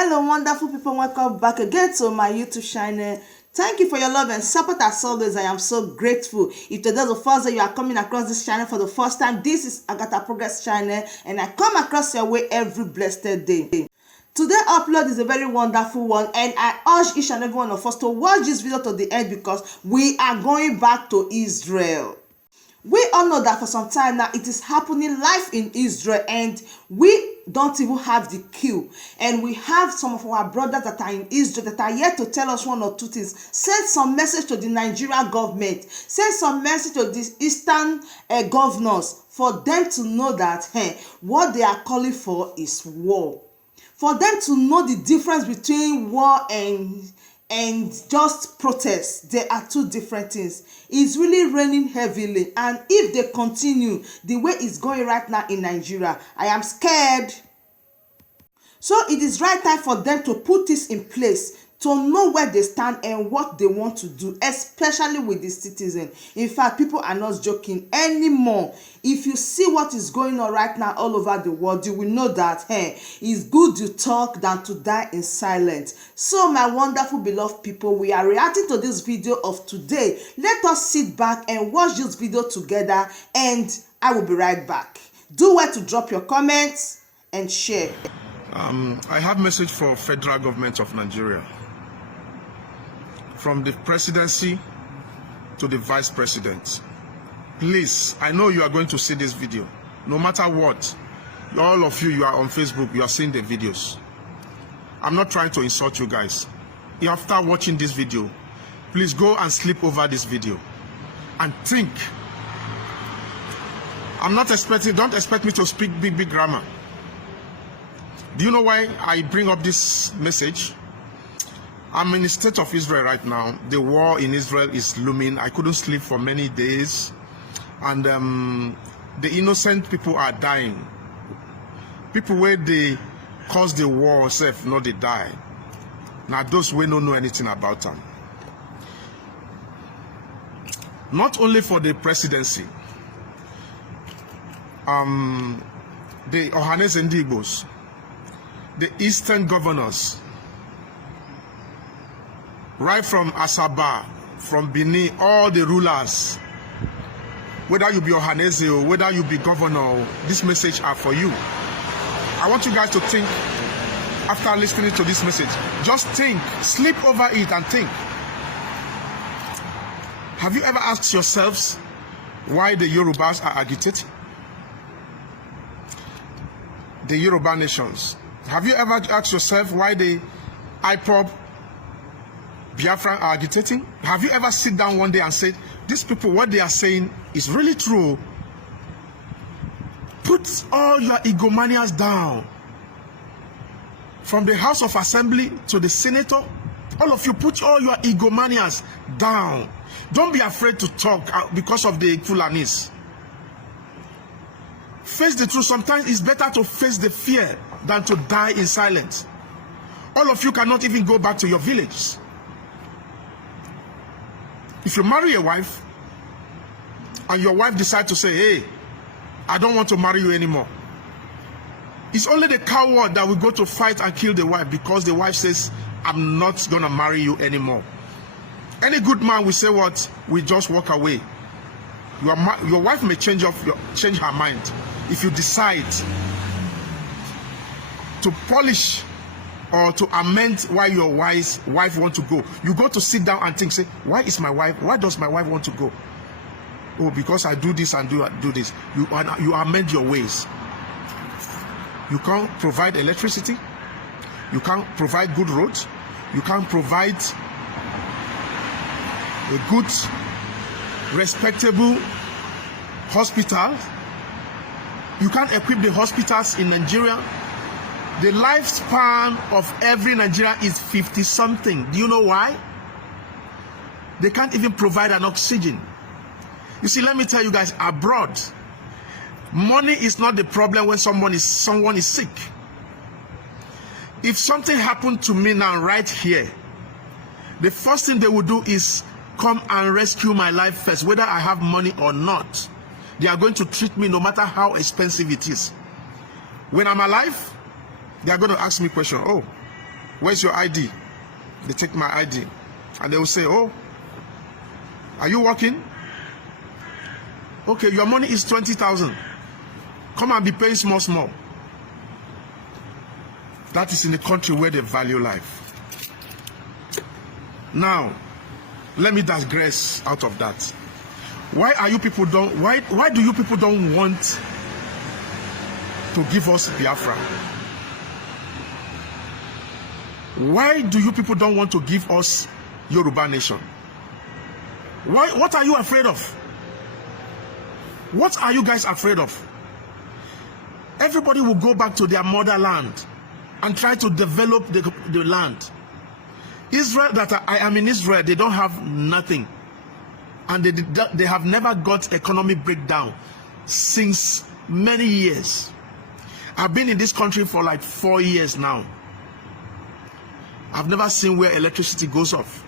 Hello wonderful people, welcome back again to my YouTube channel. Thank you for your love and support as always. I am so grateful. If today is the first day you are coming across this channel for the first time, this is Agatha Progress channel and I come across your way every blessed day. Today upload is a very wonderful one and I urge each and every one of us to watch this video to the end because we are going back to Israel. We all know that for some time now it is happening live in Israel and we don't even have the queue, and we have some of our brothers that are in Israel that are yet to tell us one or two things. Send some message to the Nigerian government, send some message to the eastern governors for them to know that what they are calling for is war, for them to know the difference between war and just protest. They are two different things. It's really raining heavily, and if they continue the way it's going right now in Nigeria, I am scared. So it is right time for them to put this in place, to know where they stand and what they want to do, especially with the citizen. In fact, people are not joking anymore. If you see what is going on right now all over the world, you will know that it's good to talk than to die in silence. So my wonderful beloved people, we are reacting to this video of today. Let us sit back and watch this video together, and I will be right back. Do well to drop your comments and share. I have a message for federal government of Nigeria. From the presidency to the vice president. Please, I know you are going to see this video. No matter what, all of you are on Facebook, you are seeing the videos. I'm not trying to insult you guys. After watching this video, please go and sleep over this video and think. Don't expect me to speak big grammar. Do you know why I bring up this message? I'm in the state of Israel right now. The war in Israel is looming. I couldn't sleep for many days. And the innocent people are dying. People where they cause the war, not they die. Now those who don't know anything about them. Not only for the presidency. The Ohanes and Igbos, the eastern governors, right from Asaba, from Benin, all the rulers, whether you be Ohanese or whether you be governor, this message are for you. I want you guys to think after listening to this message. Just think, sleep over it and think. Have you ever asked yourselves why the Yorubas are agitated? The Yoruba nations. Have you ever asked yourself why the IPOB Biafra are agitating? Have you ever sit down one day and said, these people, what they are saying is really true? Put all your egomanias down. From the House of Assembly to the Senator, all of you put all your egomanias down. Don't be afraid to talk because of the Fulanis. Face the truth. Sometimes it's better to face the fear than to die in silence. All of you cannot even go back to your village. If you marry a wife and your wife decides to say, hey, I don't want to marry you anymore, it's only the coward that will go to fight and kill the wife because the wife says, I'm not going to marry you anymore. Any good man will say what? We just walk away. Your wife may change her mind if you decide to polish or to amend why your wife want to go. You got to sit down and think, say, why does my wife want to go? Oh, because I do this and do this. You amend your ways. You can't provide electricity. You can't provide good roads. You can't provide a good, respectable hospital. You can't equip the hospitals in Nigeria. The lifespan of every Nigerian is 50-something. Do you know why? They can't even provide an oxygen. You see, let me tell you guys, abroad, money is not the problem when someone is sick. If something happened to me now right here, the first thing they will do is come and rescue my life first, whether I have money or not. They are going to treat me no matter how expensive it is. When I'm alive, they are going to ask me question. Oh, Where's your ID? They take my ID. And they will say, oh, are you working? Okay, your money is 20,000. Come and be paying small. That is in the country where they value life. Now, let me digress out of that. Why do you people don't want to give us Biafra? Why do you people don't want to give us Yoruba nation? Why? What are you afraid of? What are you guys afraid of? Everybody will go back to their motherland and try to develop the land. Israel, I am in Israel, they don't have nothing. And they have never got economic breakdown since many years. I've been in this country for like 4 years now. I've never seen where electricity goes off.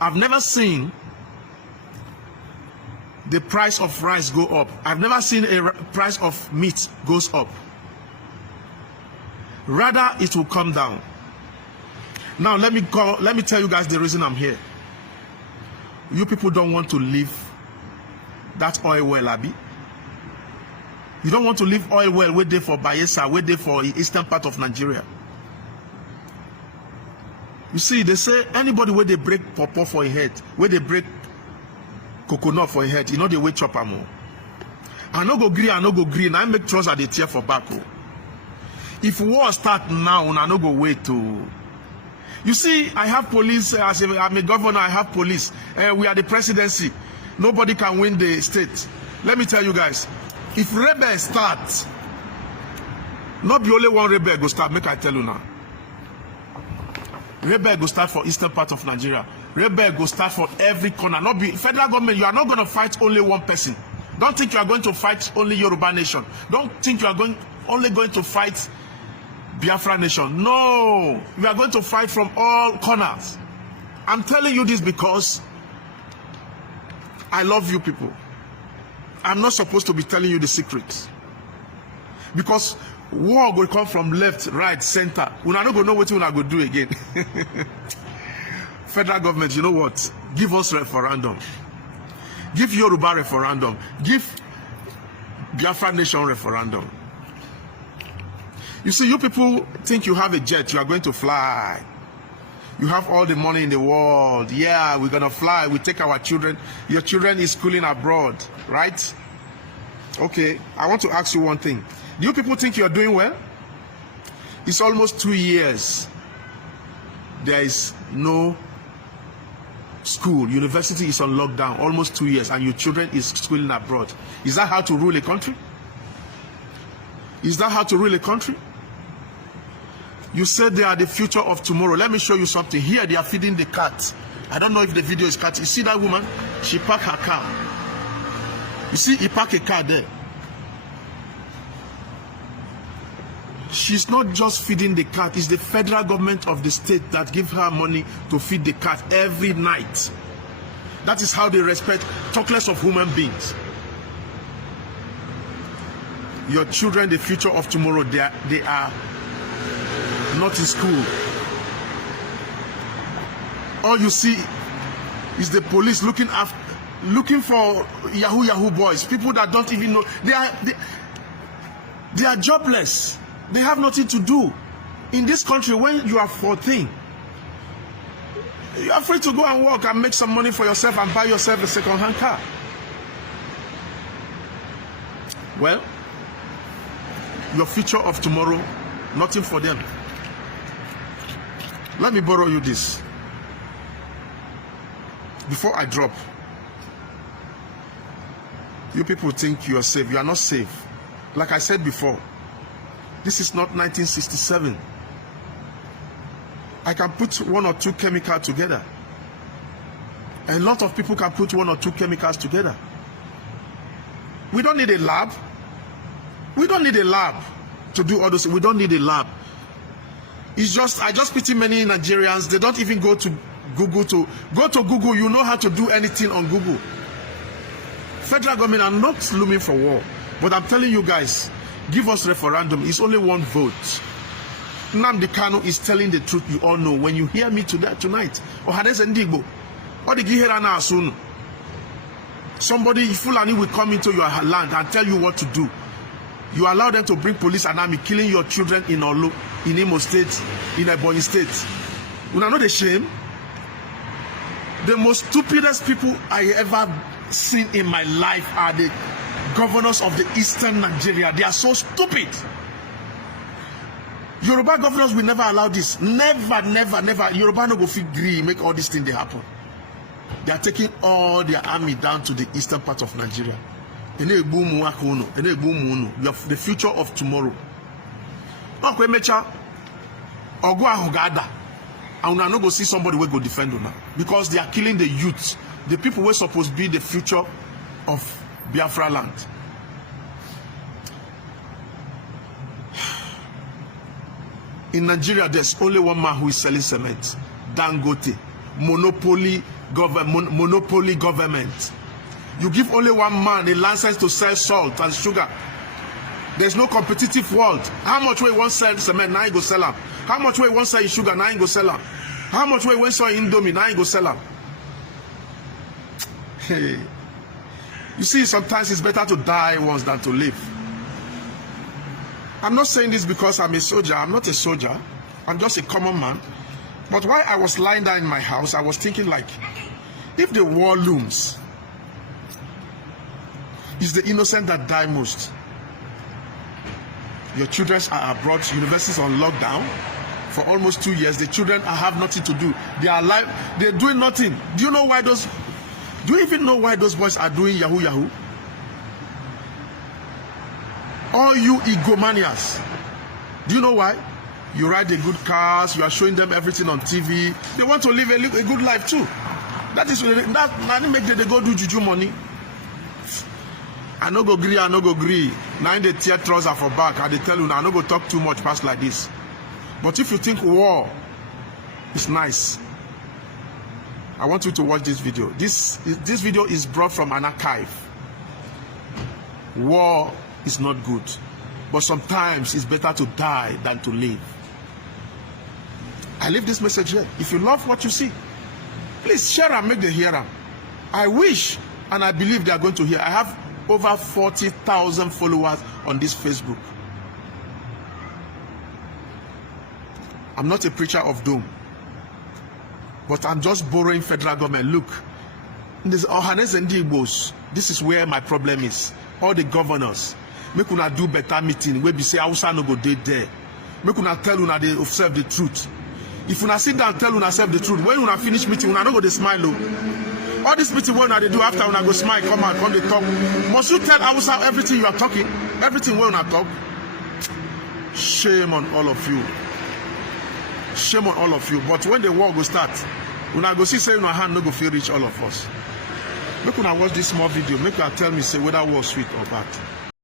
I've never seen the price of rice go up. I've never seen a price of meat goes up. Rather, it will come down. Now, let me tell you guys the reason I'm here. You people don't want to leave that oil well, Abi. You don't want to leave oil well wait there for Bayelsa, wait there for the eastern part of Nigeria. You see, they say anybody where they break pawpaw for a head, where they break coconut for a head, you know they way chop am. I no go green, I no go green. I make trouser they tear for back. If war start now, I no go wait to. You see, I have police. I'm a governor. I have police. We are the presidency. Nobody can win the state. Let me tell you guys, if rebel start, not be only one rebel go start. Make I tell you now. Rebel go start for eastern part of Nigeria. Rebel go start for every corner. Not be federal government. You are not going to fight only one person. Don't think you are going to fight only Yoruba nation. Don't think you are only going to fight Biafra nation. No, we are going to fight from all corners. I'm telling you this because I love you people. I'm not supposed to be telling you the secrets. Because war will come from left, right, center. We are not going to know what we are going to do again. Federal government, you know what? Give us referendum. Give Yoruba referendum. Give Biafra nation referendum. You see, you people think you have a jet, you are going to fly. You have all the money in the world. Yeah, we're going to fly. We take our children. Your children is schooling abroad, right? Okay, I want to ask you one thing. Do you people think you're doing well? It's almost 2 years. There is no school. University is on lockdown. Almost 2 years. And your children is schooling abroad. Is that how to rule a country? Is that how to rule a country? You said they are the future of tomorrow. Let me show you something. Here they are feeding the cat. I don't know if the video is cut. You see that woman? She parked her car. You see, he parked a car there. She's not just feeding the cat. It's the federal government of the state that give her money to feed the cat every night. That is how they respect, talk less of human beings. Your children, the future of tomorrow, they are not in school. All you see is the police looking for Yahoo boys, people that don't even know. They are jobless. They have nothing to do. In this country, when you are 14, you are free to go and work and make some money for yourself and buy yourself a second-hand car. Well, your future of tomorrow, nothing for them. Let me borrow you this before I drop. You people think you are safe. You are not safe. Like I said before, this is not 1967. I can put 1 or 2 chemicals together. A lot of people can put 1 or 2 chemicals together. We don't need a lab. We don't need a lab to do all those. We don't need a lab. It's just, I just pity many Nigerians. They don't even go to Google to go to Google. You know how to do anything on Google. Federal government are not looming for war, but I'm telling you guys, give us referendum. It's only 1 vote. Nnamdi Kanu is telling the truth, you all know. When you hear me tonight, Ohanaeze Ndigbo, or the Gihera soon. Somebody, Fulani, will come into your land and tell you what to do. You allow them to bring police and army, killing your children in Olo, in Imo State, in Ebonyi State. You know the shame? The most stupidest people I ever seen in my life are the governors of the Eastern Nigeria. They are so stupid. Yoruba governors will never allow this. Never, never, never. Yoruba no go fit gree make all these things they happen. They are taking all their army down to the eastern part of Nigeria. You are the future of tomorrow. I will not go see somebody who go defend you because they are killing the youth, the people who are supposed to be the future of Biafra land. In Nigeria, there's only one man who is selling cement, Dangote. Monopoly government. You give only one man a license to sell salt and sugar. There's no competitive world. How much we want sell cement, now you go sell them. How much we want sell sugar, now you go sell them. How much we want sell Indomie, now you go sell them. Hey. You see, sometimes it's better to die once than to live. I'm not saying this because I'm a soldier. I'm not a soldier. I'm just a common man. But while I was lying down in my house, I was thinking like, if the war looms, it's the innocent that die most. Your children are abroad, universities on lockdown for almost 2 years. The children have nothing to do. They are alive, they're doing nothing. Do you know why do you even know why those boys are doing Yahoo Yahoo? All you egomanias. Do you know why? You ride the good cars, you are showing them everything on TV. They want to live a good life too. That make them they go do juju money. I no go agree, I no go agree. Now they tear trouser for back, and they tell you, I no go talk too much past like this. But if you think war is nice, I want you to watch this video. This video is brought from an archive. War is not good, but sometimes it's better to die than to live. I leave this message here. If you love what you see, please share and make them hear them. I wish and I believe they are going to hear. I have over 40,000 followers on this Facebook. I'm not a preacher of doom, but I'm just borrowing federal government. Look, this Ohanaeze Ndigbo's, this is where my problem is. All the governors, make una do better meeting where we say Hausa no go dey there. Make una tell una they observe the truth. If una sit down tell una self the truth, when una finish meeting, una no go dey smile. Oh. All this meeting when they do after una go smile, come out, come they talk. Must you tell Hausa everything you are talking? Everything when una talk? Shame on all of you. Shame on all of you. But when the war go start, una go see say una hand no go feel reach all of us. Make una watch this small video. Make una tell me say whether war sweet or bad.